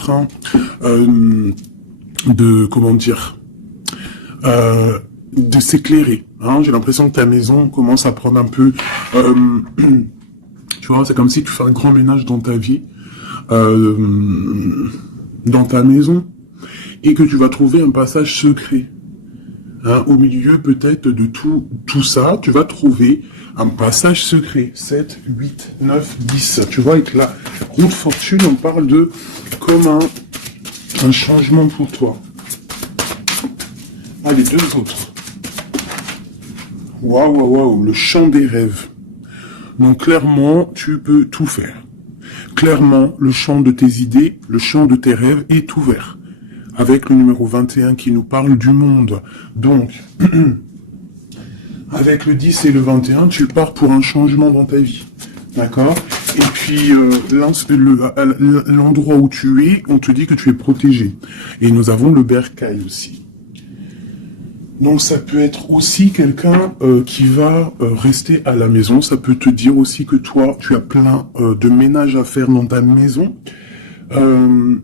train de, comment dire, de s'éclairer. Hein. J'ai l'impression que ta maison commence à prendre un peu... tu vois, c'est comme si tu fais un grand ménage dans ta vie, dans ta maison, et que tu vas trouver un passage secret. Hein, au milieu peut-être de tout ça, tu vas trouver un passage secret. 7, 8, 9, 10. Tu vois, avec la roue de fortune, on parle de comme un changement pour toi. Ah, les deux autres. Waouh, waouh, waouh, le chant des rêves. Donc clairement, tu peux tout faire. Clairement, le champ de tes idées, le champ de tes rêves est ouvert. Avec le numéro 21 qui nous parle du monde. Donc, avec le 10 et le 21, tu pars pour un changement dans ta vie. D'accord? Et puis, l'endroit où tu es, on te dit que tu es protégé. Et nous avons le bercail aussi. Donc, ça peut être aussi quelqu'un qui va rester à la maison. Ça peut te dire aussi que toi, tu as plein de ménage à faire dans ta maison.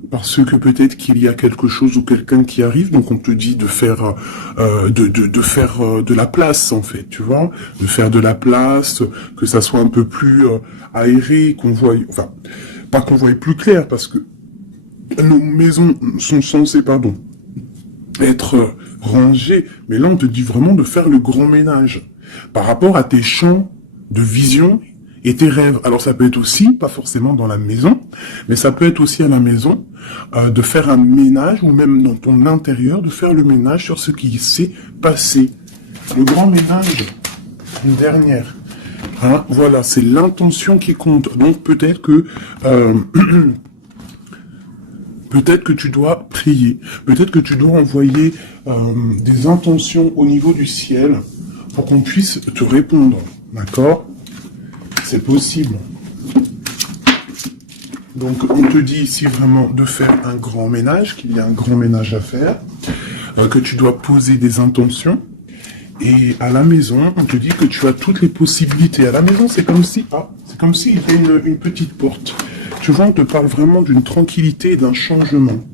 Parce que peut-être qu'il y a quelque chose ou quelqu'un qui arrive, donc on te dit de faire de la place en fait, tu vois, de faire de la place, que ça soit un peu plus aéré, qu'on voie, enfin, pas qu'on voie plus clair, parce que nos maisons sont censées, être rangées, mais là on te dit vraiment de faire le grand ménage par rapport à tes champs de vision et tes rêves. Alors ça peut être aussi, pas forcément dans la maison, mais ça peut être aussi à la maison, de faire un ménage, ou même dans ton intérieur, de faire le ménage sur ce qui s'est passé. Le grand ménage, une dernière. Hein, voilà, c'est l'intention qui compte. Donc peut-être que... peut-être que tu dois prier. Peut-être que tu dois envoyer des intentions au niveau du ciel pour qu'on puisse te répondre. D'accord ? C'est possible. Donc, on te dit ici vraiment de faire un grand ménage, qu'il y a un grand ménage à faire, que tu dois poser des intentions. Et à la maison, on te dit que tu as toutes les possibilités. À la maison, c'est comme si, il y a une petite porte. Tu vois, on te parle vraiment d'une tranquillité et d'un changement.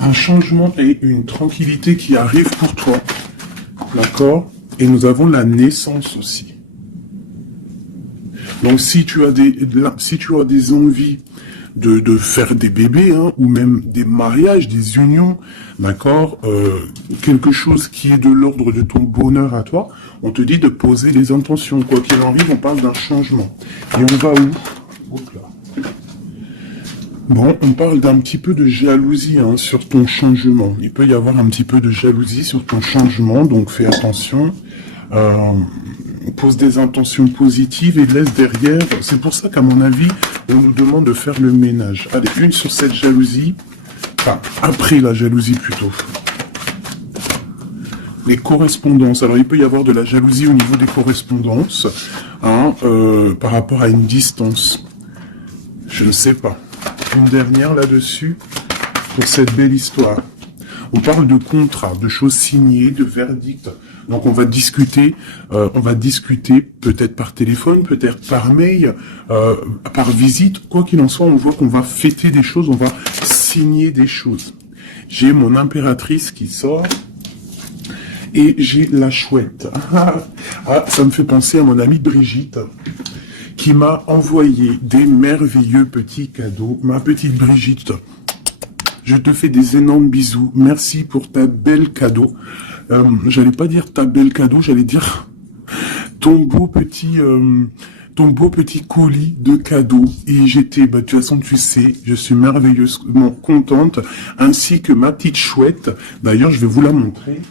Un changement et une tranquillité qui arrive pour toi. D'accord ? Et nous avons la naissance aussi. Donc si tu as des envies de faire des bébés, hein, ou même des mariages, des unions, d'accord, quelque chose qui est de l'ordre de ton bonheur à toi, on te dit de poser les intentions. Quoi qu'il arrive, on parle d'un changement. Et on va où? Hop là. Bon, on parle d'un petit peu de jalousie hein, sur ton changement. Il peut y avoir un petit peu de jalousie sur ton changement, donc fais attention. Pose des intentions positives et laisse derrière. C'est pour ça qu'à mon avis, on nous demande de faire le ménage. Allez, une sur cette jalousie. Enfin, après la jalousie plutôt. Les correspondances. Alors, il peut y avoir de la jalousie au niveau des correspondances, hein, par rapport à une distance. Je ne sais pas. Une dernière là-dessus, pour cette belle histoire. On parle de contrat, de choses signées, de verdicts. Donc on va discuter peut-être par téléphone, peut-être par mail, par visite. Quoi qu'il en soit, on voit qu'on va fêter des choses, on va signer des choses. J'ai mon impératrice qui sort et j'ai la chouette. Ça me fait penser à mon amie Brigitte qui m'a envoyé des merveilleux petits cadeaux. Ma petite Brigitte, je te fais des énormes bisous. Merci pour ta belle cadeau. J'allais pas dire ta belle cadeau, j'allais dire ton beau petit colis de cadeaux. Et j'étais, de toute façon, tu sais, je suis merveilleusement contente, ainsi que ma petite chouette. D'ailleurs, je vais vous la montrer.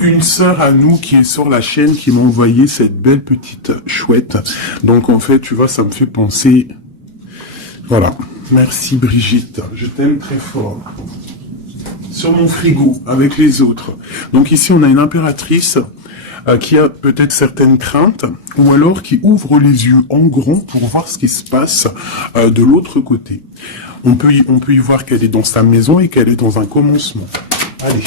Une sœur à nous qui est sur la chaîne qui m'a envoyé cette belle petite chouette. Donc, en fait, tu vois, ça me fait penser... Voilà. Merci Brigitte. Je t'aime très fort. Sur mon frigo, avec les autres. Donc ici, on a une impératrice qui a peut-être certaines craintes, ou alors qui ouvre les yeux en grand pour voir ce qui se passe de l'autre côté. On peut y voir qu'elle est dans sa maison et qu'elle est dans un commencement. Allez.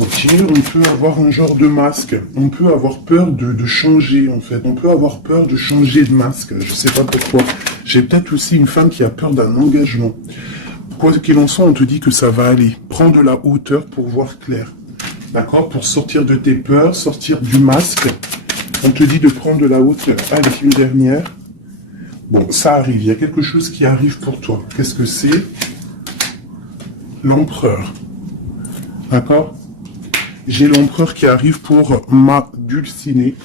Ok. on peut avoir un genre de masque. On peut avoir peur de changer, en fait. On peut avoir peur de changer de masque. Je sais pas pourquoi. J'ai peut-être aussi une femme qui a peur d'un engagement. Quoi qu'il en soit, on te dit que ça va aller. Prends de la hauteur pour voir clair. D'accord? Pour sortir de tes peurs, sortir du masque. On te dit de prendre de la hauteur. Allez, une dernière. Bon, ça arrive. Il y a quelque chose qui arrive pour toi. Qu'est-ce que c'est? L'empereur. D'accord? J'ai l'empereur qui arrive pour ma dulcinée,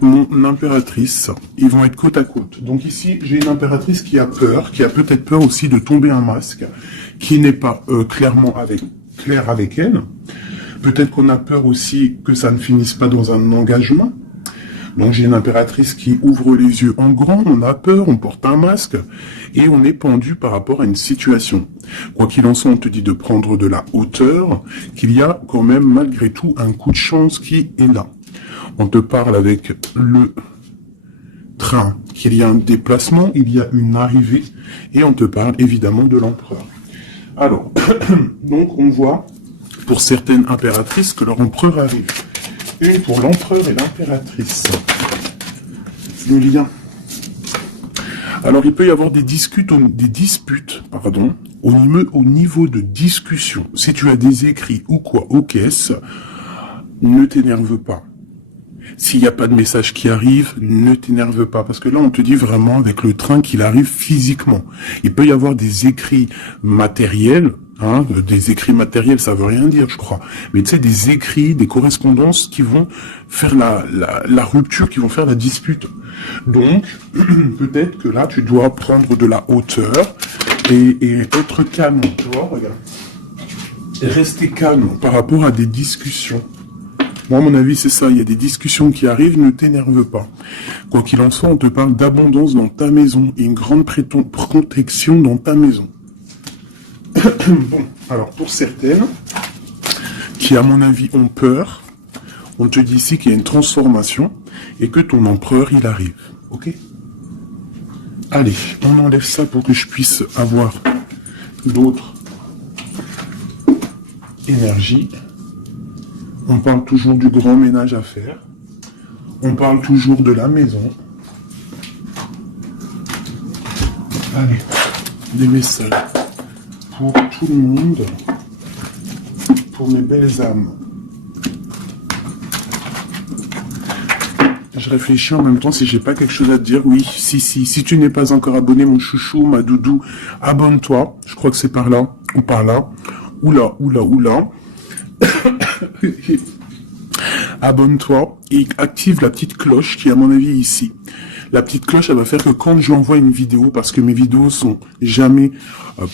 mon impératrice. Ils vont être côte à côte. Donc ici, j'ai une impératrice qui a peur, qui a peut-être peur aussi de tomber un masque, qui n'est pas clairement clair avec elle. Peut-être qu'on a peur aussi que ça ne finisse pas dans un engagement. Donc j'ai une impératrice qui ouvre les yeux en grand, on a peur, on porte un masque, et on est pendu par rapport à une situation. Quoi qu'il en soit, on te dit de prendre de la hauteur, qu'il y a quand même malgré tout un coup de chance qui est là. On te parle avec le train, qu'il y a un déplacement, il y a une arrivée, et on te parle évidemment de l'empereur. Alors, donc on voit pour certaines impératrices que leur empereur arrive. Une pour l'empereur et l'impératrice. Le lien. Alors, il peut y avoir des disputes, au niveau de discussion. Si tu as des écrits ou quoi aux caisses, ne t'énerve pas. S'il n'y a pas de message qui arrive, ne t'énerve pas. Parce que là, on te dit vraiment avec le train qu'il arrive physiquement. Il peut y avoir des écrits matériels. Hein, des écrits matériels, ça veut rien dire, je crois. Mais tu sais, des écrits, des correspondances qui vont faire la rupture, qui vont faire la dispute. Donc, peut-être que là, tu dois prendre de la hauteur et être calme, tu vois, regarde. Et rester calme par rapport à des discussions. Moi, à mon avis, c'est ça. Il y a des discussions qui arrivent, ne t'énerve pas. Quoi qu'il en soit, on te parle d'abondance dans ta maison et une grande protection dans ta maison. Bon, alors pour certaines, qui à mon avis ont peur, on te dit ici qu'il y a une transformation et que ton empereur, il arrive. Ok? Allez, on enlève ça pour que je puisse avoir d'autres énergies. On parle toujours du grand ménage à faire. On parle toujours de la maison. Allez, des messages pour tout le monde, pour mes belles âmes. Je réfléchis en même temps si j'ai pas quelque chose à te dire. Oui, si tu n'es pas encore abonné, mon chouchou, ma doudou, abonne-toi. Je crois que c'est par là, ou par là. Oula. Abonne-toi et active la petite cloche qui est à mon avis ici. La petite cloche, elle va faire que quand j'envoie une vidéo, parce que mes vidéos sont jamais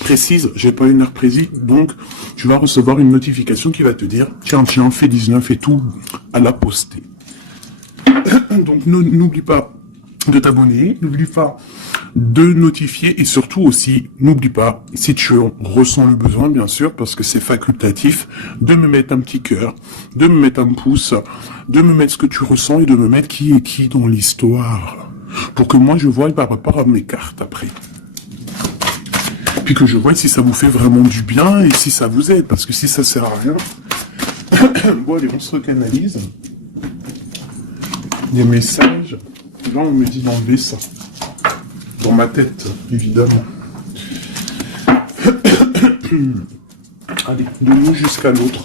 précises, j'ai pas une heure précise, donc tu vas recevoir une notification qui va te dire tiens, fais 19 et tout, à la poster. Donc n'oublie pas de t'abonner, n'oublie pas de notifier et surtout aussi, n'oublie pas, si tu en ressens le besoin, bien sûr, parce que c'est facultatif, de me mettre un petit cœur, de me mettre un pouce, de me mettre ce que tu ressens et de me mettre qui est qui dans l'histoire. Pour que moi je voie par rapport à mes cartes après. Puis que je vois si ça vous fait vraiment du bien et si ça vous aide, parce que si ça sert à rien. Bon allez, on se recanalise. Des messages. Là on me dit d'enlever ça. Dans ma tête, évidemment. Allez, de nous jusqu'à l'autre.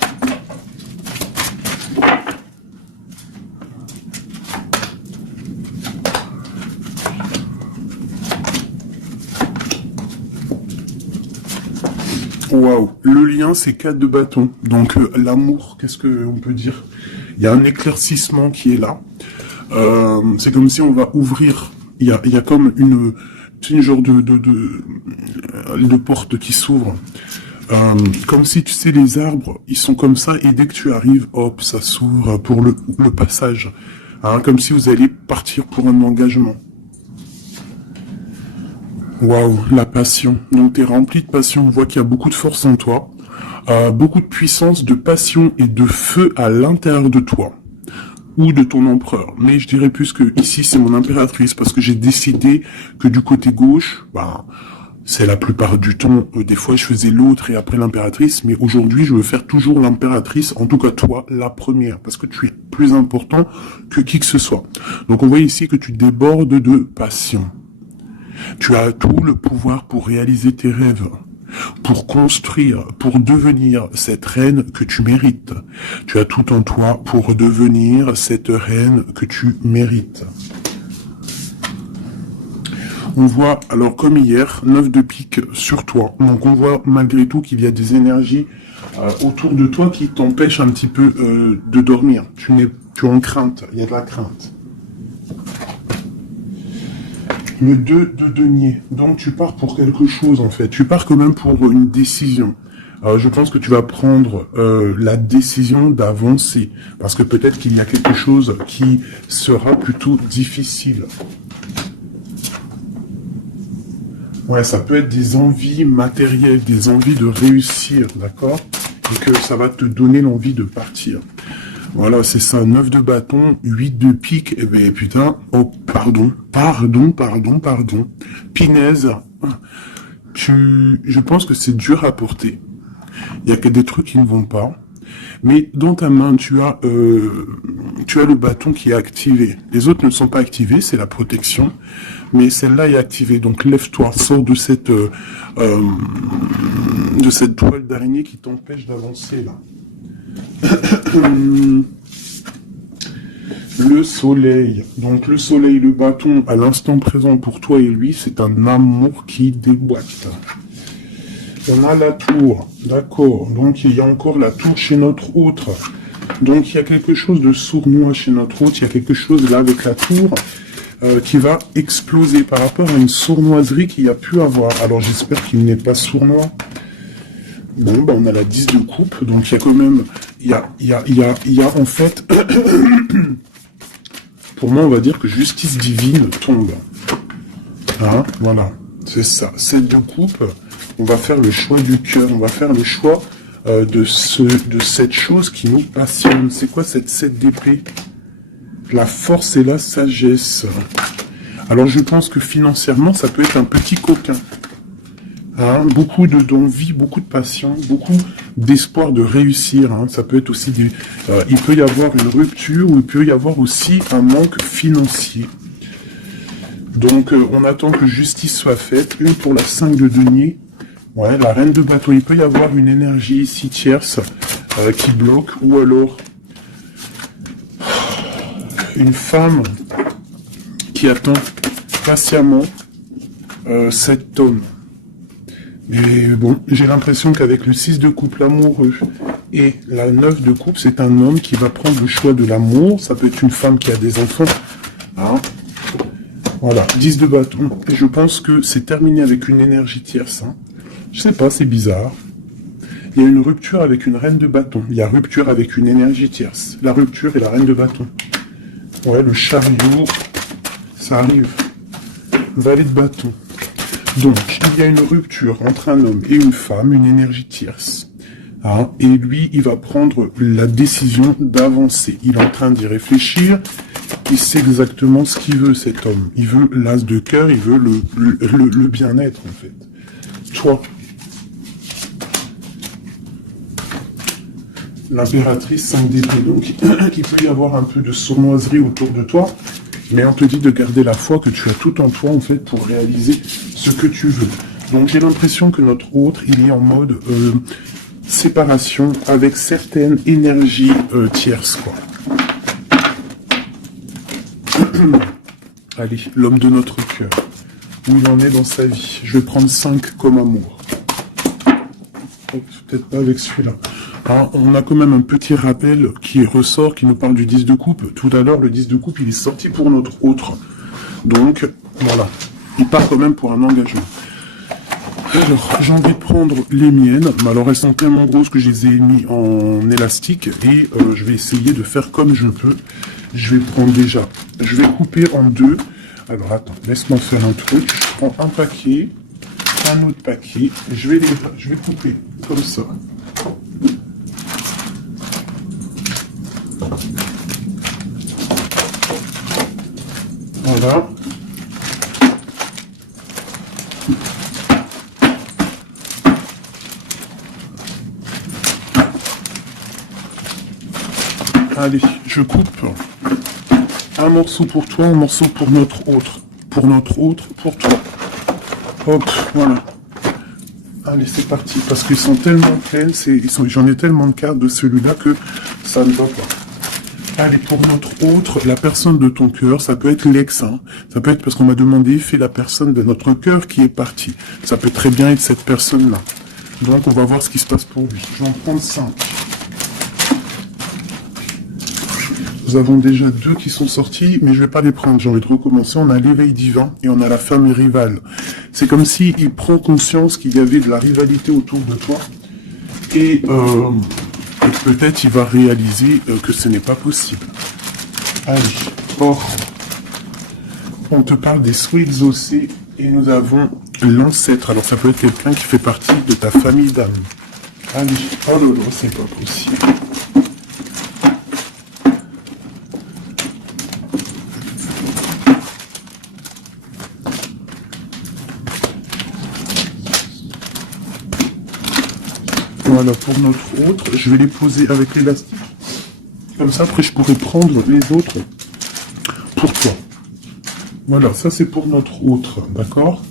Waouh, le lien c'est 4 de bâton. Donc l'amour, qu'est-ce qu'on peut dire? Il y a un éclaircissement qui est là. C'est comme si on va ouvrir. Il y a comme une genre de porte qui s'ouvre. Comme si tu sais les arbres, ils sont comme ça et dès que tu arrives, hop, ça s'ouvre pour le passage. Hein, comme si vous alliez partir pour un engagement. Waouh, la passion. Donc tu es rempli de passion, on voit qu'il y a beaucoup de force en toi, beaucoup de puissance, de passion et de feu à l'intérieur de toi, ou de ton empereur. Mais je dirais plus que ici c'est mon impératrice, parce que j'ai décidé que du côté gauche, C'est la plupart du temps, des fois je faisais l'autre et après l'impératrice, mais aujourd'hui je veux faire toujours l'impératrice, en tout cas toi, la première, parce que tu es plus important que qui que ce soit. Donc on voit ici que tu débordes de passion. Tu as tout le pouvoir pour réaliser tes rêves, pour construire, pour devenir cette reine que tu mérites. Tu as tout en toi pour devenir cette reine que tu mérites. On voit, alors comme hier, 9 de pique sur toi. Donc on voit malgré tout qu'il y a des énergies autour de toi qui t'empêchent un petit peu de dormir. Tu es en crainte, il y a de la crainte. Le 2 de denier. Donc tu pars pour quelque chose en fait. Tu pars quand même pour une décision. Je pense que tu vas prendre la décision d'avancer. Parce que peut-être qu'il y a quelque chose qui sera plutôt difficile. Ouais, ça peut être des envies matérielles, des envies de réussir, d'accord? Et que ça va te donner l'envie de partir. Voilà, c'est ça, 9 de bâton, 8 de pique, et ben putain, oh, pardon. Pinaise, je pense que c'est dur à porter. Il y a que des trucs qui ne vont pas. Mais dans ta main, tu as le bâton qui est activé. Les autres ne sont pas activés, c'est la protection. Mais celle-là est activée. Donc lève-toi, sors de cette toile d'araignée qui t'empêche d'avancer là. Le soleil. Donc le soleil, le bâton, à l'instant présent pour toi et lui, c'est un amour qui déboîte. On a la tour, d'accord. Donc il y a encore la tour chez notre autre. Donc il y a quelque chose de sournois chez notre autre. Il y a quelque chose là avec la tour qui va exploser par rapport à une sournoiserie qu'il y a pu avoir. Alors j'espère qu'il n'est pas sournois. Bon, ben on a la 10 de coupe. Donc il y a quand même, il y a en fait, pour moi on va dire que justice divine tombe. Hein, voilà, c'est ça. 7 de coupe. On va faire le choix du cœur, on va faire le choix de cette chose qui nous passionne. C'est quoi cette 7 d'épée? La force et la sagesse. Alors je pense que financièrement, ça peut être un petit coquin. Hein, beaucoup d'envie, beaucoup de passion, beaucoup d'espoir de réussir. Hein. Ça peut être aussi il peut y avoir une rupture ou il peut y avoir aussi un manque financier. Donc on attend que justice soit faite. Une pour la 5 de denier. Ouais, la reine de bateau, il peut y avoir une énergie ici tierce qui bloque, ou alors une femme qui attend patiemment cet homme. Mais bon, j'ai l'impression qu'avec le 6 de coupe, l'amoureux, et la 9 de coupe, c'est un homme qui va prendre le choix de l'amour. Ça peut être une femme qui a des enfants. Hein, voilà, 10 de bâton. Et je pense que c'est terminé avec une énergie tierce. Hein. Je sais pas, c'est bizarre. Il y a une rupture avec une reine de bâton. Il y a rupture avec une énergie tierce. La rupture et la reine de bâton. Ouais, le chariot, ça arrive. Valet de bâton. Donc, il y a une rupture entre un homme et une femme, une énergie tierce. Hein, et lui, il va prendre la décision d'avancer. Il est en train d'y réfléchir. Il sait exactement ce qu'il veut, cet homme. Il veut l'as de cœur, il veut le bien-être, en fait. Toi, l'impératrice 5 d'épée, donc il peut y avoir un peu de sournoiserie autour de toi, mais on te dit de garder la foi, que tu as tout en toi en fait pour réaliser ce que tu veux. Donc j'ai l'impression que notre autre, il est en mode séparation avec certaines énergies tierces, quoi. Allez, l'homme de notre cœur, où il en est dans sa vie. Je vais prendre 5 comme amour. Peut-être pas avec celui-là. Alors, on a quand même un petit rappel qui ressort, qui nous parle du 10 de coupe. Tout à l'heure, le 10 de coupe, il est sorti pour notre autre. Donc, voilà. Il part quand même pour un engagement. Alors, j'ai envie de prendre les miennes. Mais alors, elles sont tellement grosses que je les ai mis en élastique. Et je vais essayer de faire comme je peux. Je vais prendre déjà... Je vais couper en deux. Alors, attends, laisse-moi faire un truc. Je prends un paquet, un autre paquet. Je vais couper comme ça. Voilà. Allez, je coupe. Un morceau pour toi, un morceau pour notre autre. Pour notre autre, pour toi. Hop, voilà. Allez, c'est parti. Parce qu'ils sont tellement pleins, j'en ai tellement de cartes de celui-là que ça ne va pas. Allez, pour notre autre, la personne de ton cœur, ça peut être l'ex. Hein. Ça peut être parce qu'on m'a demandé, fais la personne de notre cœur qui est partie. Ça peut très bien être cette personne-là. Donc, on va voir ce qui se passe pour lui. Je vais en prendre 5. Nous avons déjà 2 qui sont sortis, mais je vais pas les prendre. J'ai envie de recommencer. On a l'éveil divin et on a la femme rivale. C'est comme si il prend conscience qu'il y avait de la rivalité autour de toi. Et peut-être il va réaliser que ce n'est pas possible. Allez, or, on te parle des souhaits exaucés et nous avons l'ancêtre. Alors ça peut être quelqu'un qui fait partie de ta famille d'âme. Allez, oh là là, c'est pas possible. Voilà, pour notre autre, je vais les poser avec l'élastique. Comme ça, après, je pourrai prendre les autres pour toi. Voilà, ça c'est pour notre autre, d'accord?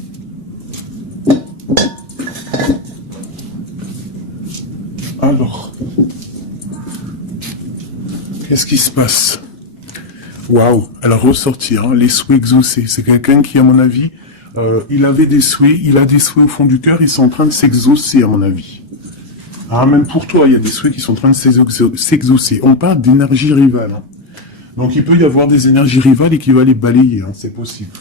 Alors, qu'est-ce qui se passe? Waouh, elle a ressorti, hein, les souhaits exaucés. C'est quelqu'un qui, à mon avis, il avait des souhaits, il a des souhaits au fond du cœur, ils sont en train de s'exaucer, à mon avis. Ah, même pour toi, il y a des souhaits qui sont en train de s'exaucer. On parle d'énergie rivale. Hein. Donc, il peut y avoir des énergies rivales et qui va les balayer, hein, c'est possible.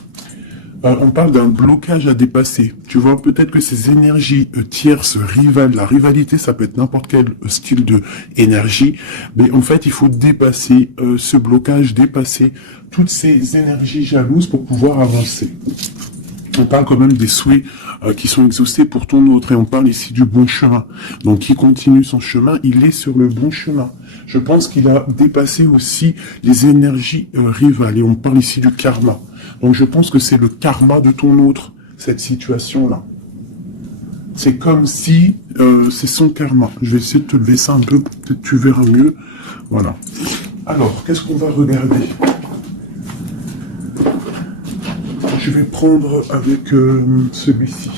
On parle d'un blocage à dépasser. Tu vois, peut-être que ces énergies tierces, rivales, la rivalité, ça peut être n'importe quel style de énergie, mais en fait, il faut dépasser ce blocage, dépasser toutes ces énergies jalouses pour pouvoir avancer. On parle quand même des souhaits qui sont exaucés pour ton autre, et on parle ici du bon chemin. Donc, qui continue son chemin, il est sur le bon chemin. Je pense qu'il a dépassé aussi les énergies rivales, et on parle ici du karma. Donc, je pense que c'est le karma de ton autre, cette situation-là. C'est comme si c'est son karma. Je vais essayer de te le laisser un peu, peut-être tu verras mieux. Voilà. Alors, qu'est-ce qu'on va regarder ? Je vais prendre avec celui-ci.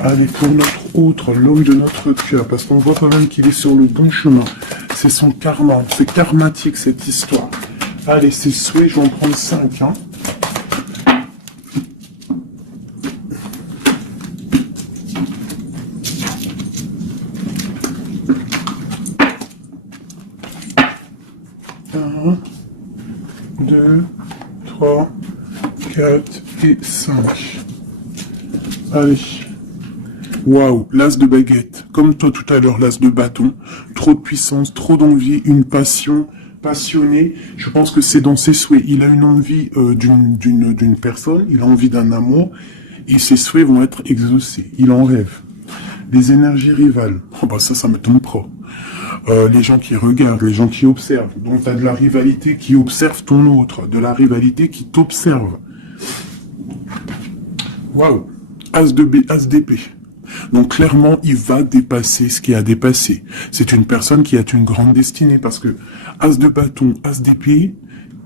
Allez, pour notre autre, l'homme de notre cœur, parce qu'on voit quand même qu'il est sur le bon chemin. C'est son karma, c'est karmatique cette histoire. Allez, c'est souhait, je vais en prendre 5. Hein. Un, 2, 3, 4 et 5. Allez. Waouh, l'as de baguette. Comme toi tout à l'heure, l'as de bâton. Trop de puissance, trop d'envie, une passion, passionné. Je pense que c'est dans ses souhaits. Il a une envie d'une personne, il a envie d'un amour, et ses souhaits vont être exaucés. Il en rêve. Les énergies rivales. Oh bah ça me tombe pas. Les gens qui regardent, les gens qui observent. Donc tu as de la rivalité qui observe ton autre, de la rivalité qui t'observe. Waouh, as d'épée. Donc clairement, il va dépasser ce qui a dépassé. C'est une personne qui a une grande destinée, parce que as de bâton, as d'épée,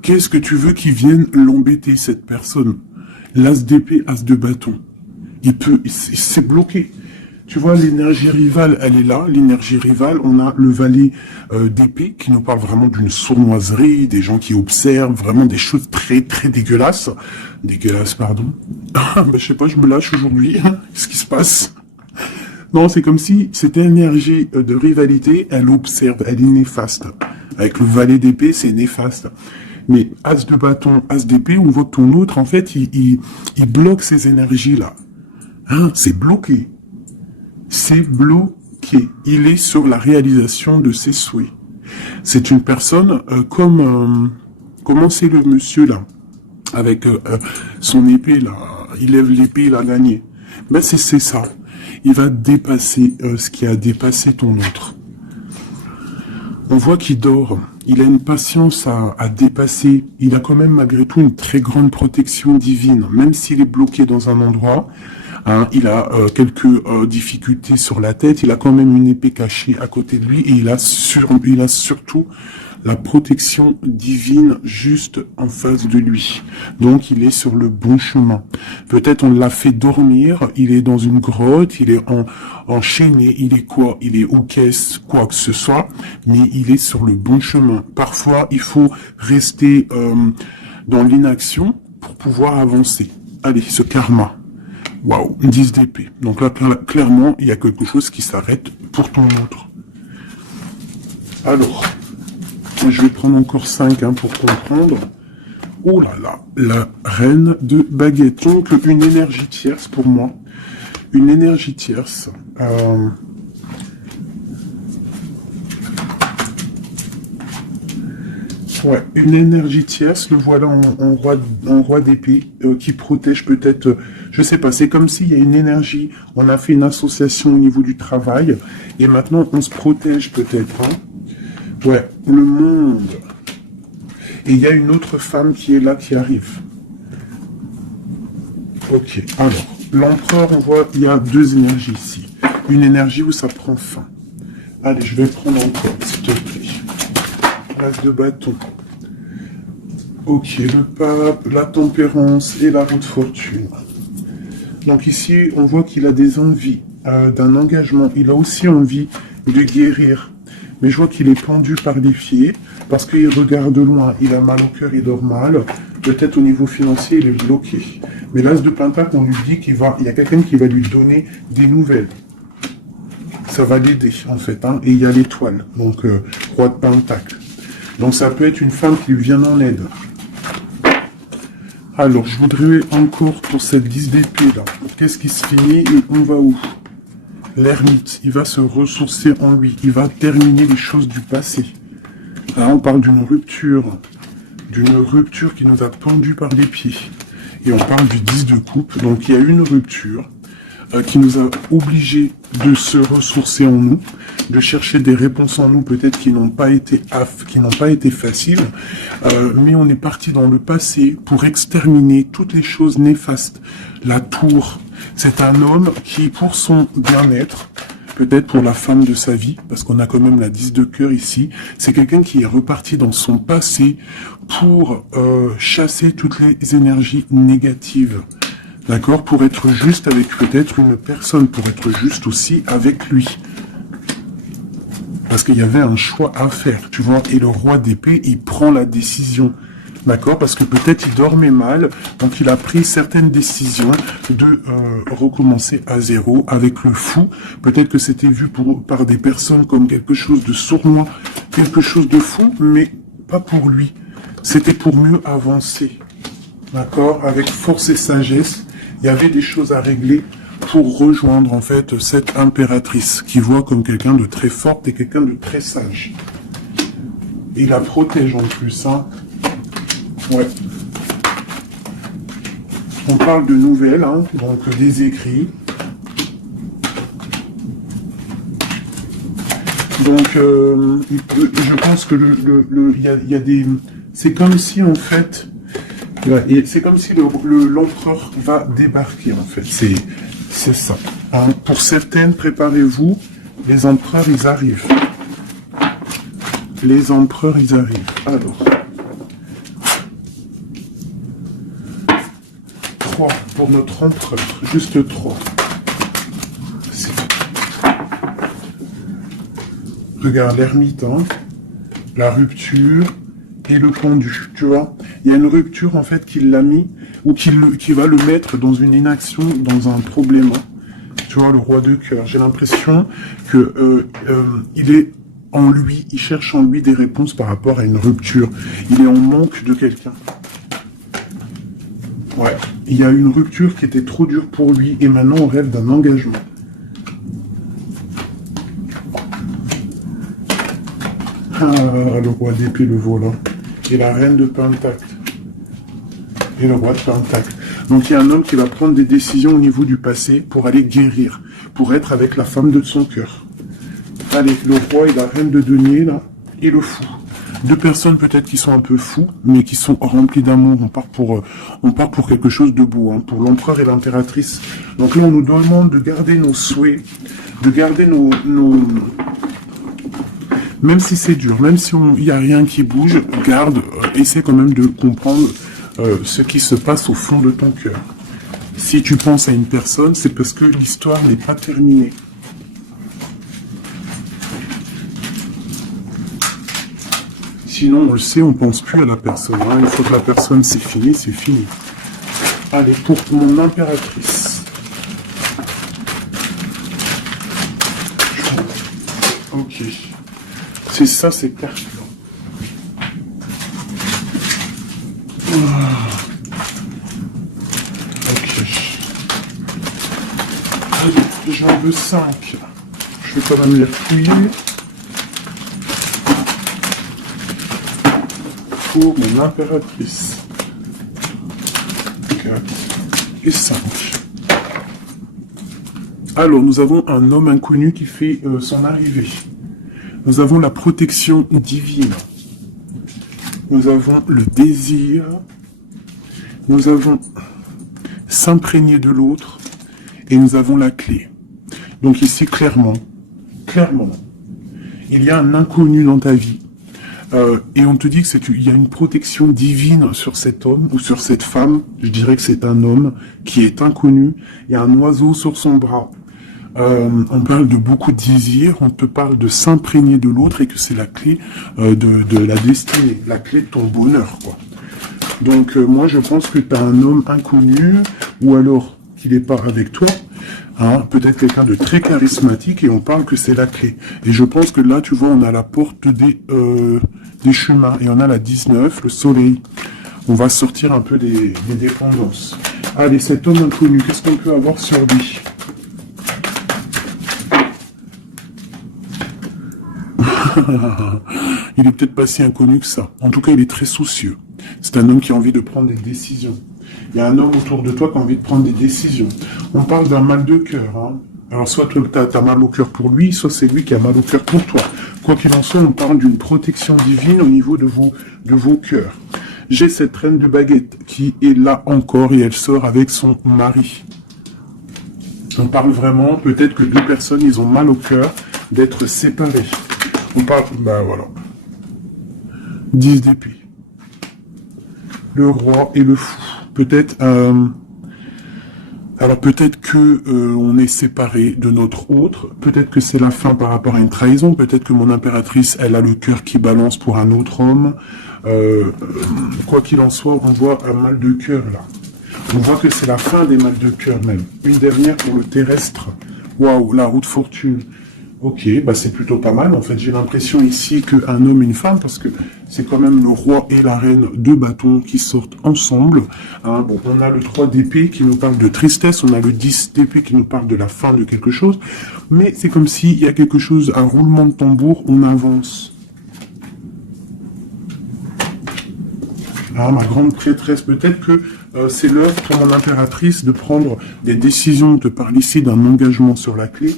qu'est-ce que tu veux qu'il vienne l'embêter, cette personne? L'as d'épée, as de bâton. C'est bloqué. Tu vois, l'énergie rivale, elle est là. L'énergie rivale, on a le valet d'épée qui nous parle vraiment d'une sournoiserie, des gens qui observent vraiment des choses très, très dégueulasses. Dégueulasses, pardon. Ah, je sais pas, je me lâche aujourd'hui. Qu'est-ce qui se passe? Non, c'est comme si cette énergie de rivalité, elle observe, elle est néfaste. Avec le valet d'épée, c'est néfaste. Mais as de bâton, as d'épée, on voit que ton autre, en fait, il bloque ces énergies-là. Hein, c'est bloqué. C'est bloqué. Il est sur la réalisation de ses souhaits. C'est une personne comment c'est le monsieur là, avec son épée là, il lève l'épée, il a gagné. Ben c'est ça. Il va dépasser ce qui a dépassé ton autre. On voit qu'il dort. Il a une patience à dépasser. Il a quand même malgré tout une très grande protection divine, même s'il est bloqué dans un endroit. Hein, il a quelques difficultés sur la tête. Il a quand même une épée cachée à côté de lui. Et il a surtout la protection divine juste en face de lui. Donc, il est sur le bon chemin. Peut-être on l'a fait dormir, il est dans une grotte, il est enchaîné, il est quoi? Il est aux caisses, quoi que ce soit, mais il est sur le bon chemin. Parfois, il faut rester dans l'inaction pour pouvoir avancer. Allez, ce karma. Waouh, 10 d'épée. Donc là, clairement, il y a quelque chose qui s'arrête pour ton autre. Alors... je vais prendre encore 5 pour comprendre. Oh là là, la reine de baguette. Donc, une énergie tierce pour moi. Une énergie tierce. Ouais, une énergie tierce. Le voilà en roi d'épée qui protège peut-être... je sais pas, c'est comme s'il y a une énergie. On a fait une association au niveau du travail. Et maintenant, on se protège peut-être. Hein. Ouais, le monde. Et il y a une autre femme qui est là, qui arrive. Ok, alors, l'empereur, on voit, il y a 2 énergies ici. Une énergie où ça prend fin. Allez, je vais prendre encore, s'il te plaît. L'as de bâton. Ok, le pape, la tempérance et la roue de fortune. Donc ici, on voit qu'il a des envies d'un engagement. Il a aussi envie de guérir. Mais je vois qu'il est pendu par les pieds, parce qu'il regarde loin, il a mal au cœur, il dort mal. Peut-être au niveau financier, il est bloqué. Mais l'as de pentacle, on lui dit qu'il y a quelqu'un qui va lui donner des nouvelles. Ça va l'aider, en fait. Hein. Et il y a l'étoile, donc roi de pentacle. Donc ça peut être une femme qui lui vient en aide. Alors, je voudrais encore, pour cette 10 d'épée, là, qu'est-ce qui se finit et on va où? L'ermite, il va se ressourcer en lui. Il va terminer les choses du passé. Là, on parle d'une rupture qui nous a pendus par les pieds. Et on parle du 10 de coupe. Donc, il y a une rupture qui nous a obligés de se ressourcer en nous, de chercher des réponses en nous, peut-être qui n'ont pas été faciles. Mais on est parti dans le passé pour exterminer toutes les choses néfastes. La tour. C'est un homme qui, pour son bien-être, peut-être pour la femme de sa vie, parce qu'on a quand même la 10 de cœur ici, c'est quelqu'un qui est reparti dans son passé pour chasser toutes les énergies négatives. D'accord? Pour être juste avec peut-être une personne, pour être juste aussi avec lui. Parce qu'il y avait un choix à faire, tu vois. Et le roi d'épée, il prend la décision. D'accord? Parce que peut-être il dormait mal, donc il a pris certaines décisions de recommencer à zéro avec le fou. Peut-être que c'était vu par des personnes comme quelque chose de sournois, quelque chose de fou, mais pas pour lui. C'était pour mieux avancer. D'accord? Avec force et sagesse, il y avait des choses à régler pour rejoindre en fait cette impératrice qui voit comme quelqu'un de très forte et quelqu'un de très sage. Il la protège en plus, hein. Ouais. On parle de nouvelles, hein, donc des écrits. Donc, je pense que il y a des... C'est comme si, en fait... c'est comme si l'empereur va débarquer, en fait. C'est ça. Hein. Pour certaines, préparez-vous. Les empereurs, ils arrivent. Les empereurs, ils arrivent. Alors... 3 pour notre empereur. Juste 3. Regarde l'ermite, hein, la rupture et le pendu, tu vois. Il y a une rupture, en fait, qui l'a mis, ou qui va le mettre dans une inaction, dans un problème. Tu vois, le roi de cœur. J'ai l'impression que il est en lui, il cherche en lui des réponses par rapport à une rupture. Il est en manque de quelqu'un. Ouais, il y a une rupture qui était trop dure pour lui, et maintenant on rêve d'un engagement. Ah, le roi d'épée, le volant. Et la reine de pentacle. Et le roi de pentacle. Donc il y a un homme qui va prendre des décisions au niveau du passé pour aller guérir, pour être avec la femme de son cœur. Allez, le roi et la reine de denier, là, et le fou. Deux personnes peut-être qui sont un peu fous, mais qui sont remplies d'amour. On part pour quelque chose de beau, hein, pour l'empereur et l'impératrice. Donc là, on nous demande de garder nos souhaits, de garder même si c'est dur, même si il n'y a rien qui bouge, garde, essaie quand même de comprendre ce qui se passe au fond de ton cœur. Si tu penses à une personne, c'est parce que l'histoire n'est pas terminée. Sinon, on le sait, on pense plus à la personne. Hein. Une fois que la personne, c'est fini, c'est fini. Allez, pour mon impératrice. Ok. C'est ça, c'est carte. Ok. Allez, j'en veux 5. Je vais quand même les fouiller. Pour mon impératrice. 4 et 5. Alors, nous avons un homme inconnu qui fait son arrivée. Nous avons la protection divine. Nous avons le désir. Nous avons s'imprégner de l'autre. Et nous avons la clé. Donc ici, clairement, il y a un inconnu dans ta vie. Et on te dit qu'il y a une protection divine sur cet homme ou sur cette femme. Je dirais que c'est un homme qui est inconnu. Il y a un oiseau sur son bras. On parle de beaucoup de désirs. On te parle de s'imprégner de l'autre et que c'est la clé de la destinée, la clé de ton bonheur, quoi. Donc moi, je pense que tu as un homme inconnu ou alors qu'il n'est pas avec toi. Hein, peut-être quelqu'un de très charismatique et on parle que c'est la clé. Et je pense que là, tu vois, on a la porte des chemins et on a la 19, le soleil. On va sortir un peu des dépendances. Allez, cet homme inconnu, qu'est-ce qu'on peut avoir sur lui? Il est peut-être pas si inconnu que ça. En tout cas, il est très soucieux. C'est un homme qui a envie de prendre des décisions. Il y a un homme autour de toi qui a envie de prendre des décisions. On parle d'un mal de cœur. Hein. Alors, soit tu as mal au cœur pour lui, soit c'est lui qui a mal au cœur pour toi. Quoi qu'il en soit, on parle d'une protection divine au niveau de vos cœurs. J'ai cette reine de baguette qui est là encore et elle sort avec son mari. On parle vraiment, peut-être que deux personnes, ils ont mal au cœur d'être séparés. On parle, ben voilà. 10 d'épée. Le roi et le fou. Peut-être, alors peut-être que on est séparés de notre autre. Peut-être que c'est la fin par rapport à une trahison. Peut-être que mon impératrice, elle a le cœur qui balance pour un autre homme. Quoi qu'il en soit, on voit un mal de cœur là. On voit que c'est la fin des mal de cœur même. Une dernière pour le terrestre. Waouh, la route fortune. Ok, bah c'est plutôt pas mal. En fait, j'ai l'impression ici qu'un homme et une femme, parce que c'est quand même le roi et la reine, deux bâtons qui sortent ensemble. Hein, bon, on a le 3 d'épée qui nous parle de tristesse, on a le 10 d'épée qui nous parle de la fin de quelque chose. Mais c'est comme s'il y a quelque chose, un roulement de tambour, on avance. Ah, ma grande prêtresse, peut-être que c'est l'heure pour mon impératrice de prendre des décisions. On te parle ici d'un engagement sur la clé.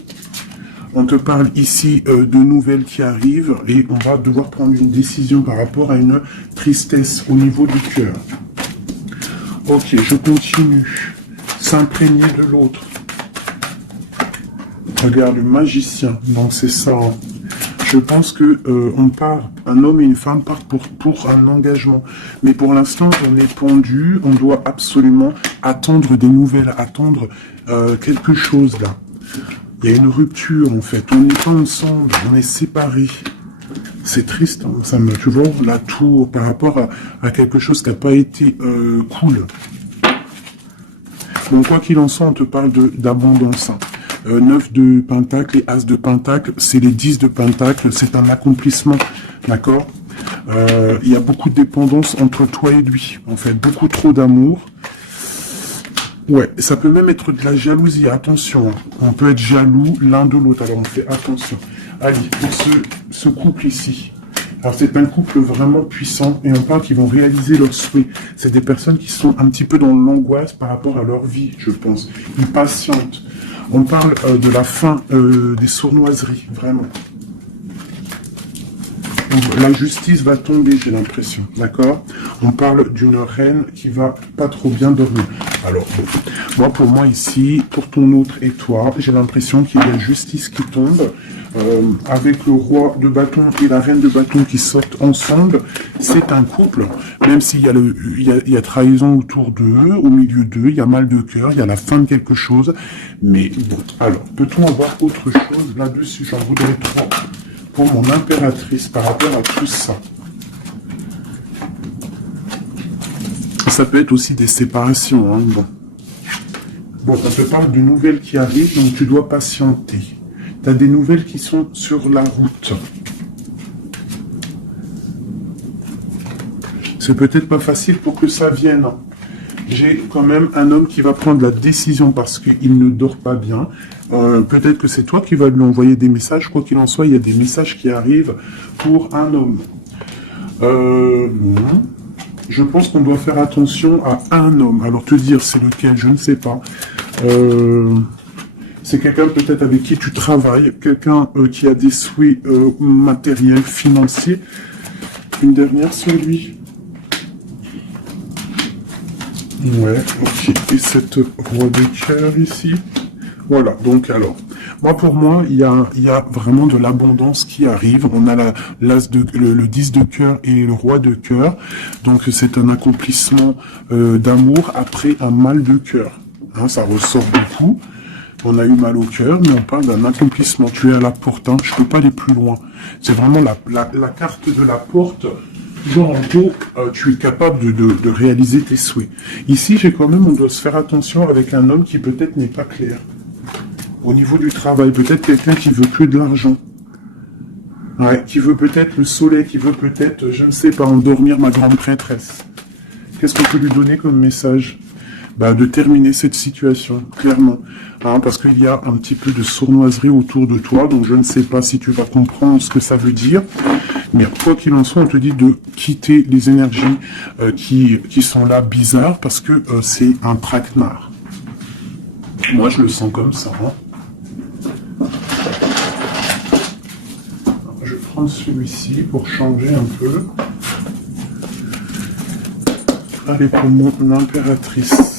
On te parle ici de nouvelles qui arrivent et on va devoir prendre une décision par rapport à une tristesse au niveau du cœur. Ok, je continue. S'imprégner de l'autre. Regarde, le magicien. Donc c'est ça. Hein. Je pense que on part, un homme et une femme partent pour un engagement. Mais pour l'instant, on est pendu. On doit absolument attendre des nouvelles, attendre quelque chose là. Il y a une rupture, en fait. On n'est pas ensemble, on est séparés. C'est triste, hein. Ça me, tu vois, la tour par rapport à quelque chose qui n'a pas été cool. Donc, quoi qu'il en soit, on te parle d'abondance. 9 de pentacle et as de pentacle, c'est les 10 de pentacle, c'est un accomplissement, d'accord. Il y a beaucoup de dépendance entre toi et lui, en fait, beaucoup trop d'amour. Ouais, ça peut même être de la jalousie, attention. On peut être jaloux l'un de l'autre, alors on fait attention. Allez, pour ce couple ici. Alors c'est un couple vraiment puissant et on parle qu'ils vont réaliser leurs souhaits. C'est des personnes qui sont un petit peu dans l'angoisse par rapport à leur vie, je pense. Ils patientent. On parle de la fin des sournoiseries, vraiment. la justice va tomber, j'ai l'impression, d'accord? On parle d'une reine qui va pas trop bien dormir. Alors, bon, moi, pour moi ici, pour ton autre et toi, j'ai l'impression qu'il y a justice qui tombe, avec le roi de bâton et la reine de bâton qui sortent ensemble. C'est un couple, même s'il y a il y a trahison autour d'eux, au milieu d'eux, il y a mal de cœur, il y a la fin de quelque chose. Mais bon, alors, peut-on avoir autre chose là-dessus? J'en voudrais trois pour mon impératrice par rapport à tout ça. Ça peut être aussi des séparations, hein, bon. Bon, on te parle de nouvelles qui arrivent, donc tu dois patienter. Tu as des nouvelles qui sont sur la route. C'est peut-être pas facile pour que ça vienne. J'ai quand même un homme qui va prendre la décision parce qu'il ne dort pas bien. Peut-être que c'est toi qui vas lui envoyer des messages. Quoi qu'il en soit, il y a des messages qui arrivent pour un homme. Je pense qu'on doit faire attention à un homme. Alors te dire c'est lequel, je ne sais pas. C'est quelqu'un peut-être avec qui tu travailles, quelqu'un qui a des souhaits matériels, financiers. Une dernière sur lui. Ouais, ok. Et cette roi de cœur ici. Voilà, donc alors, pour moi, il y a vraiment de l'abondance qui arrive. On a le 10 de cœur et le roi de cœur. Donc c'est un accomplissement d'amour après un mal de cœur. Hein, ça ressort beaucoup. On a eu mal au cœur, mais on parle d'un accomplissement. Tu es à la porte, hein, je ne peux pas aller plus loin. C'est vraiment la carte de la porte. Genre en gros, tu es capable de réaliser tes souhaits. Ici, on doit se faire attention avec un homme qui peut-être n'est pas clair. Au niveau du travail, peut-être quelqu'un qui veut que de l'argent. Ouais, qui veut peut-être le soleil, qui veut peut-être, je ne sais pas, endormir ma grande prêtresse. Qu'est-ce qu'on peut lui donner comme message? De terminer cette situation, clairement. Hein, parce qu'il y a un petit peu de sournoiserie autour de toi, donc je ne sais pas si tu vas comprendre ce que ça veut dire. Mais quoi qu'il en soit, on te dit de quitter les énergies qui sont là bizarres, parce que c'est un traquenard. Moi, je le sens comme ça. Hein. Je vais prendre celui-ci pour changer un peu. Allez, pour mon impératrice.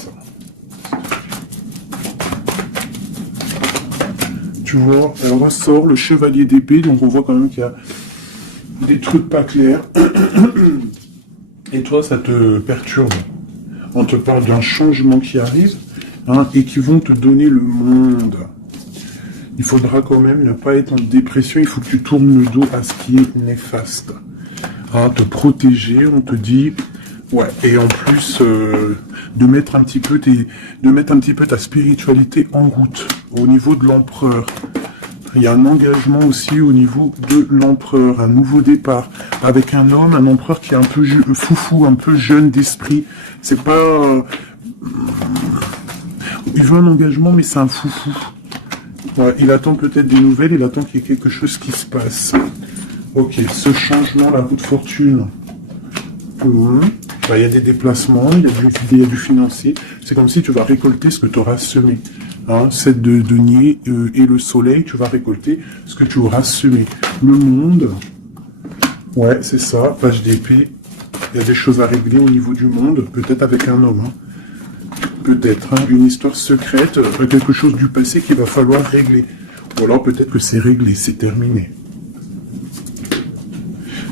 Tu vois, elle ressort le chevalier d'épée, donc on voit quand même qu'il y a des trucs pas clairs. Et toi, ça te perturbe. On te parle d'un changement qui arrive, hein, et qui vont te donner le monde. Il faudra quand même ne pas être en dépression, il faut que tu tournes le dos à ce qui est néfaste. Hein, te protéger, on te dit... Ouais, et en plus, de mettre un petit peu ta spiritualité en route, au niveau de l'empereur. Il y a un engagement aussi au niveau de l'empereur, un nouveau départ, avec un homme, un empereur qui est un peu foufou, un peu jeune d'esprit. C'est pas... il veut un engagement, mais c'est un foufou. Ouais, il attend peut-être des nouvelles, il attend qu'il y ait quelque chose qui se passe. Ok, ce changement, la roue de fortune. Il y a des déplacements, il y a du financier. C'est comme si tu vas récolter ce que tu auras semé. Hein, 7 de denier et le soleil, tu vas récolter ce que tu auras semé. Le monde, ouais, c'est ça, page d'épée. Il y a des choses à régler au niveau du monde, peut-être avec un homme. Hein. Peut-être, hein, une histoire secrète, quelque chose du passé qu'il va falloir régler. Ou alors peut-être que c'est réglé, c'est terminé.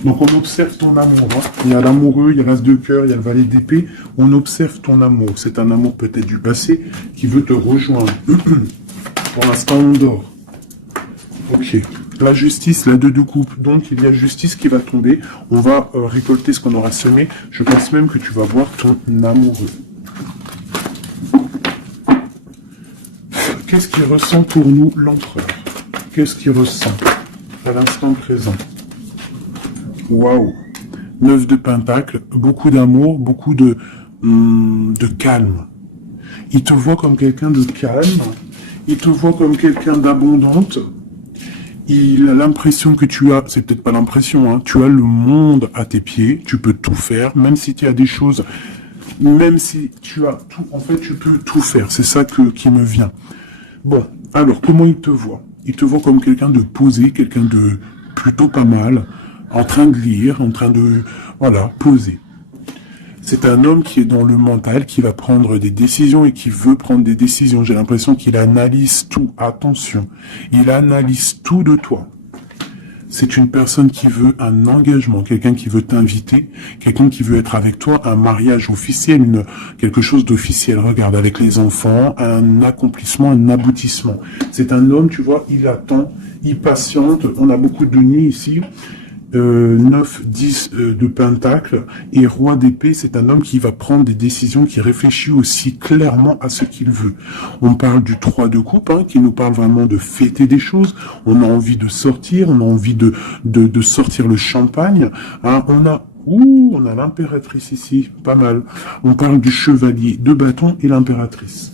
Donc on observe ton amour. Hein. Il y a l'amoureux, il y a l'as de cœur, il y a le valet d'épée. On observe ton amour. C'est un amour peut-être du passé qui veut te rejoindre. Pour l'instant, on dort. Ok. La justice, la 2 de coupe. Donc il y a justice qui va tomber. On va récolter ce qu'on aura semé. Je pense même que tu vas voir ton amoureux. Qu'est-ce qu'il ressent pour nous, l'empereur? Qu'est-ce qu'il ressent à l'instant présent? Waouh, 9 de pentacles, beaucoup d'amour, beaucoup de calme. Il te voit comme quelqu'un de calme, il te voit comme quelqu'un d'abondante. Il a l'impression que tu as, c'est peut-être pas l'impression, hein, tu as le monde à tes pieds, tu peux tout faire, même si tu as des choses, même si tu as tout, en fait tu peux tout faire, c'est ça qui me vient. Bon, alors comment il te voit? Il te voit comme quelqu'un de posé, quelqu'un de plutôt pas mal. en train de lire, en train de, voilà, poser. C'est un homme qui est dans le mental, qui va prendre des décisions et qui veut prendre des décisions. J'ai l'impression qu'il analyse tout. Attention, il analyse tout de toi. C'est une personne qui veut un engagement, quelqu'un qui veut t'inviter, quelqu'un qui veut être avec toi, un mariage officiel, quelque chose d'officiel. Regarde, avec les enfants, un accomplissement, un aboutissement. C'est un homme, tu vois, il attend, il patiente. On a beaucoup de nids ici. 9, 10 de pentacle et roi d'épée, c'est un homme qui va prendre des décisions, qui réfléchit aussi clairement à ce qu'il veut. On parle du 3 de coupe, hein, qui nous parle vraiment de fêter des choses. On a envie de sortir, on a envie de sortir le champagne. Hein. On a l'impératrice ici, pas mal. On parle du chevalier de bâton et l'impératrice.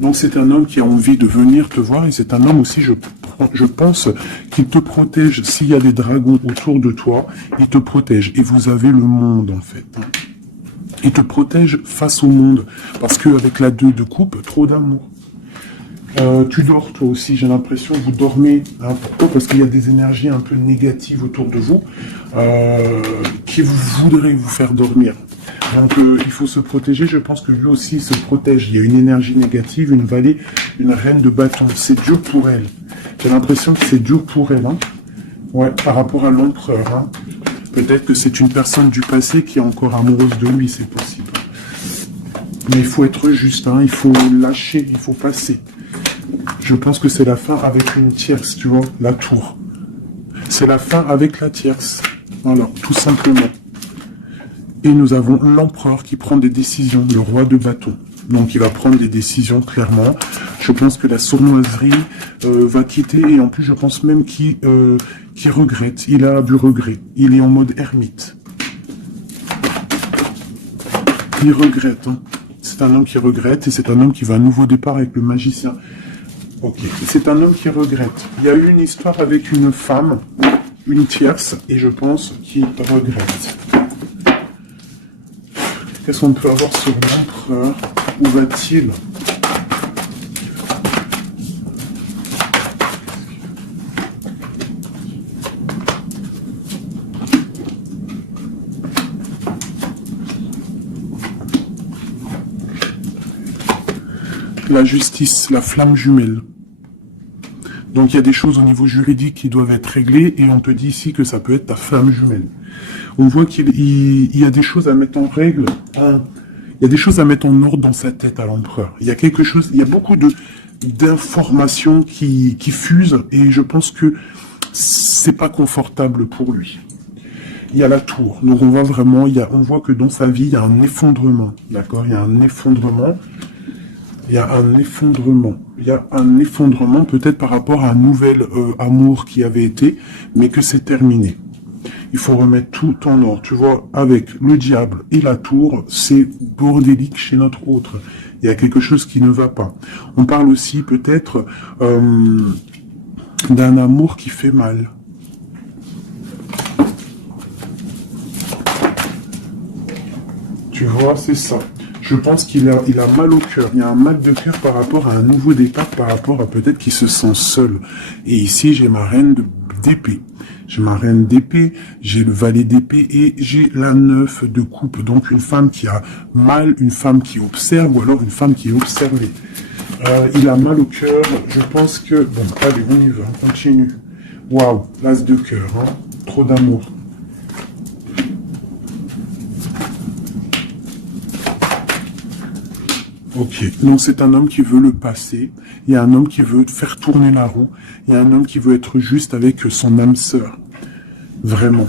Donc c'est un homme qui a envie de venir te voir et c'est un homme aussi, je pense, qu'il te protège. S'il y a des dragons autour de toi, il te protège. Et vous avez le monde en fait. Il te protège face au monde. Parce qu'avec la 2 de coupe, trop d'amour. Tu dors toi aussi, j'ai l'impression, vous dormez. Hein, pourquoi? Parce qu'il y a des énergies un peu négatives autour de vous qui voudraient vous faire dormir. Donc il faut se protéger, je pense que lui aussi se protège. Il y a une énergie négative, une vallée, une reine de bâton. C'est dur pour elle. J'ai l'impression que c'est dur pour elle. Hein. Ouais, par rapport à l'empereur. Hein. Peut-être que c'est une personne du passé qui est encore amoureuse de lui, c'est possible. Mais il faut être juste, hein. Il faut lâcher, il faut passer. Je pense que c'est la fin avec une tierce, tu vois, la tour. C'est la fin avec la tierce. Voilà, tout simplement. Et nous avons l'empereur qui prend des décisions, le roi de bâton. Donc il va prendre des décisions clairement. Je pense que la sournoiserie va quitter et en plus je pense même qu'il regrette. Il a du regret. Il est en mode ermite. Il regrette. Hein. C'est un homme qui regrette et c'est un homme qui va à nouveau départ avec le magicien. Ok. C'est un homme qui regrette. Il y a eu une histoire avec une femme, une tierce, et je pense qu'il regrette. Qu'est-ce qu'on peut avoir sur l'empereur? Où va-t-il? La justice, la flamme jumelle. Donc il y a des choses au niveau juridique qui doivent être réglées et on te dit ici que ça peut être ta flamme jumelle. On voit qu'il y a des choses à mettre en règle, il y a des choses à mettre en ordre dans sa tête à l'empereur. Il y a quelque chose, il y a beaucoup d'informations qui fusent et je pense que c'est pas confortable pour lui. Il y a la tour, donc on voit vraiment, on voit que dans sa vie il y a un effondrement, d'accord? Il y a un effondrement. Il y a un effondrement. Il y a un effondrement peut-être par rapport à un nouvel amour qui avait été, mais que c'est terminé. Il faut remettre tout en ordre. Tu vois, avec le diable et la tour, c'est bordélique chez notre autre. Il y a quelque chose qui ne va pas. On parle aussi peut-être d'un amour qui fait mal. Tu vois, c'est ça. Je pense qu'il a mal au cœur. Il y a un mal de cœur par rapport à un nouveau départ, par rapport à peut-être qu'il se sent seul. Et ici, j'ai ma reine d'épée. J'ai ma reine d'épée, j'ai le valet d'épée et j'ai la 9 de coupe. Donc une femme qui a mal, une femme qui observe ou alors une femme qui est observée. Il a mal au cœur. Je pense que... Bon, allez, on y va, on continue. Waouh, l'as de cœur, hein. Trop d'amour. Ok, donc c'est un homme qui veut le passé, il y a un homme qui veut faire tourner la roue, il y a un homme qui veut être juste avec son âme sœur. Vraiment.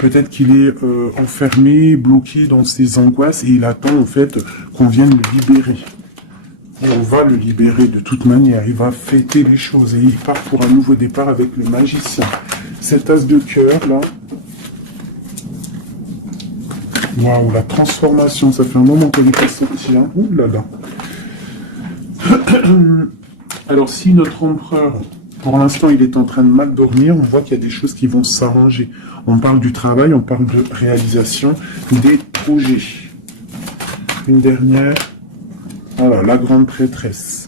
Peut-être qu'il est enfermé, bloqué dans ses angoisses et il attend en fait qu'on vienne le libérer. Et on va le libérer de toute manière, il va fêter les choses et il part pour un nouveau départ avec le magicien. Cet as de cœur là... Waouh, la transformation, ça fait un moment qu'elle est pas sortie, hein. Ouh là là. Alors si notre empereur, pour l'instant, il est en train de mal dormir, on voit qu'il y a des choses qui vont s'arranger. On parle du travail, on parle de réalisation, des projets. Une dernière, voilà, la grande prêtresse.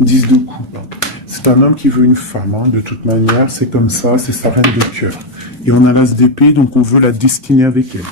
« 10 de coupe. C'est un homme qui veut une femme, hein. De toute manière, c'est comme ça, c'est sa reine de cœur. Et on a l'as d'épée, donc on veut la destiner avec elle.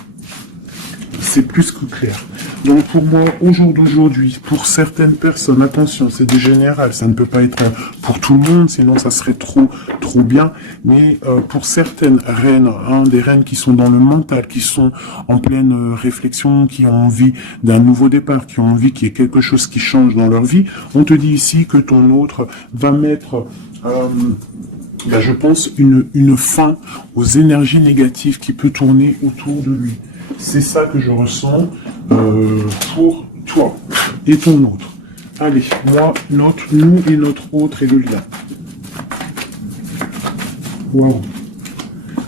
C'est plus que clair. Donc pour moi, au jour d'aujourd'hui, pour certaines personnes, attention, c'est du général, ça ne peut pas être pour tout le monde, sinon ça serait trop bien. Mais pour certaines reines, hein, des reines qui sont dans le mental, qui sont en pleine réflexion, qui ont envie d'un nouveau départ, qui ont envie qu'il y ait quelque chose qui change dans leur vie, on te dit ici que ton autre va mettre... je pense une fin aux énergies négatives qui peut tourner autour de lui. C'est ça que je ressens pour toi et ton autre. Allez, moi, nous et notre autre et le lien. Waouh.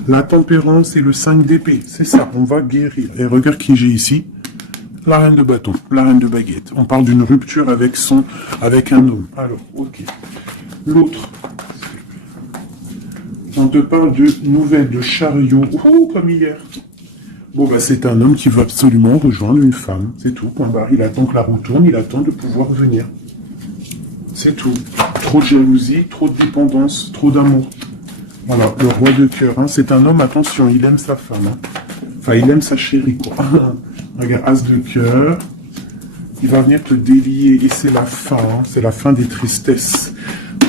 La tempérance et le 5 d'épée, c'est ça, on va guérir. Et regarde qui j'ai ici. La reine de bâton, la reine de baguette. On parle d'une rupture avec un homme. Alors, ok. L'autre. On te parle de nouvelles de chariot. Ouh, comme hier. Bon, bah, c'est un homme qui veut absolument rejoindre une femme. C'est tout, point barre. Il attend que la roue tourne, il attend de pouvoir venir. C'est tout. Trop de jalousie, trop de dépendance, trop d'amour. Voilà, le roi de cœur. Hein. C'est un homme, attention, il aime sa femme. Hein. Enfin, il aime sa chérie, quoi. Regarde, as de cœur. Il va venir te délier. Et c'est la fin. Hein. C'est la fin des tristesses.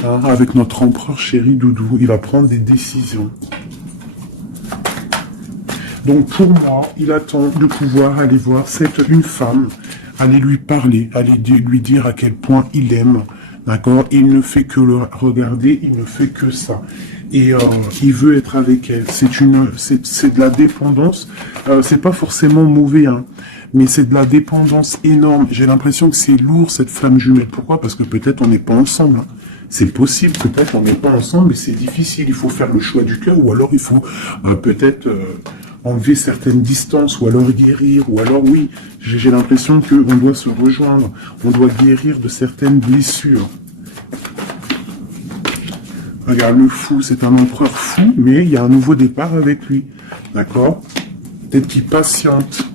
Hein. Avec notre empereur chéri Doudou. Il va prendre des décisions. Donc pour moi, il attend de pouvoir aller voir une femme, aller lui parler, aller lui dire à quel point il aime, d'accord? Il ne fait que le regarder, il ne fait que ça. Et il veut être avec elle. C'est de la dépendance. C'est pas forcément mauvais, hein, mais c'est de la dépendance énorme. J'ai l'impression que c'est lourd cette flamme jumelle. Pourquoi? Parce que peut-être on n'est pas ensemble. Hein. C'est possible, peut-être on n'est pas ensemble, mais c'est difficile. Il faut faire le choix du cœur, ou alors il faut peut-être enlever certaines distances, ou alors guérir, ou alors oui, j'ai l'impression qu'on doit se rejoindre, on doit guérir de certaines blessures. Regarde, le fou, c'est un empereur fou, mais il y a un nouveau départ avec lui, d'accord? Peut-être qu'il patiente,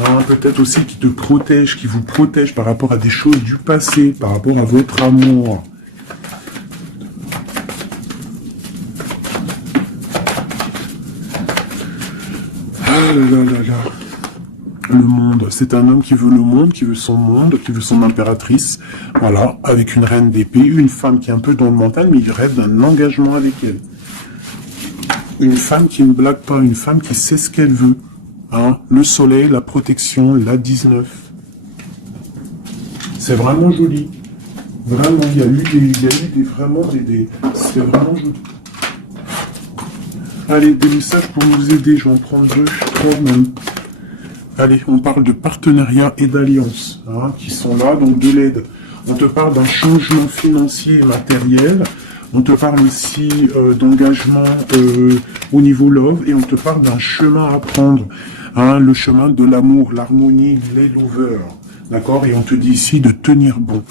hein, peut-être aussi qu'il te protège, qu'il vous protège par rapport à des choses du passé, par rapport à votre amour. Ah là là là là. Le monde, c'est un homme qui veut le monde, qui veut son impératrice, voilà, avec une reine d'épée, une femme qui est un peu dans le mental, mais il rêve d'un engagement avec elle. Une femme qui ne blague pas, une femme qui sait ce qu'elle veut. Hein, le soleil, la protection, la 19. C'est vraiment joli. Vraiment, il y a eu des c'est vraiment joli. Allez, des messages pour nous aider, je vais en prendre 2, 3 même. Allez, on parle de partenariat et d'alliance, hein, qui sont là, donc de l'aide. On te parle d'un changement financier et matériel. On te parle aussi d'engagement au niveau love. Et on te parle d'un chemin à prendre. Hein, le chemin de l'amour, l'harmonie, les lovers. D'accord? Et on te dit ici de tenir bon.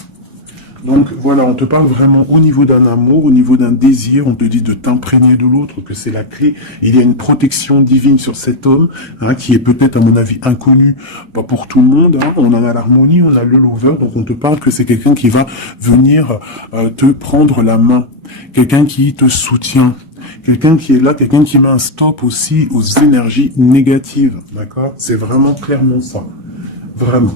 Donc voilà, on te parle vraiment au niveau d'un amour, au niveau d'un désir, on te dit de t'imprégner de l'autre, que c'est la clé. Il y a une protection divine sur cet homme, hein, qui est peut-être à mon avis inconnu, pas pour tout le monde. Hein. On en a l'harmonie, on a le lover, donc on te parle que c'est quelqu'un qui va venir te prendre la main, quelqu'un qui te soutient. Quelqu'un qui est là, quelqu'un qui met un stop aussi aux énergies négatives, d'accord? C'est vraiment clairement ça, vraiment.